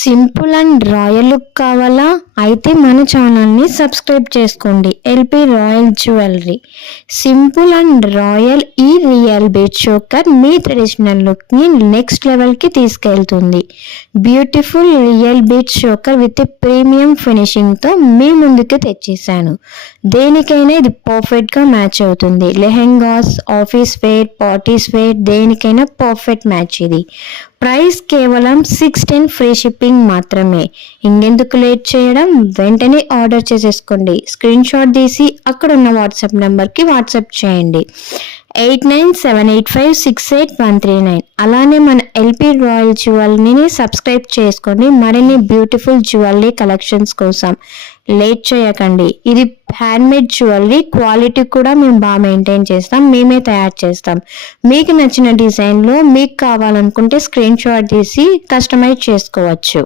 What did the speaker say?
Simple and royal look కావాలా? అయితే మన ఛానల్ని సబ్స్క్రైబ్ చేసుకోండి. LP royal jewellery. Simple and royal ఈ రియల్ బీట్ చోకర్ మీ ట్రెడిషనల్ లుక్ని నెక్స్ట్ లెవెల్కి తీసుకెళ్తుంది. Beautiful real bead choker with premium ఫినిషింగ్తో మీ ముందుకు తెచ్చేసాను. దేనికైనా ఇది పర్ఫెక్ట్గా మ్యాచ్ అవుతుంది. Lehengas, office wear, parties wear దేనికైనా పర్ఫెక్ట్ మ్యాచ్ ఇది. ప్రైస్ కేవలం 610 ఫ్రీ షిప్పింగ్ మాత్రమే. ఇంకెందుకు లేట్ చేయడం, వెంటనే ఆర్డర్ చేసేసుకోండి. స్క్రీన్ షాట్ తీసి అక్కడ ఉన్న వాట్సాప్ నెంబర్కి వాట్సాప్ చేయండి. 8978568139. అలానే మన ఎల్పి రాయల్ జ్యువెలరీని సబ్స్క్రైబ్ చేసుకోండి మరిన్ని బ్యూటిఫుల్ జ్యువెలరీ కలెక్షన్స్ కోసం. లేట్ చేయకండి. ఇది హ్యాండ్మేడ్ జ్యువెలరీ, క్వాలిటీ కూడా మేము బాగా మెయింటైన్ చేస్తాం, మేమే తయారు చేస్తాం. మీకు నచ్చిన డిజైన్లో మీకు కావాలనుకుంటే స్క్రీన్ షాట్ తీసి కస్టమైజ్ చేసుకోవచ్చు.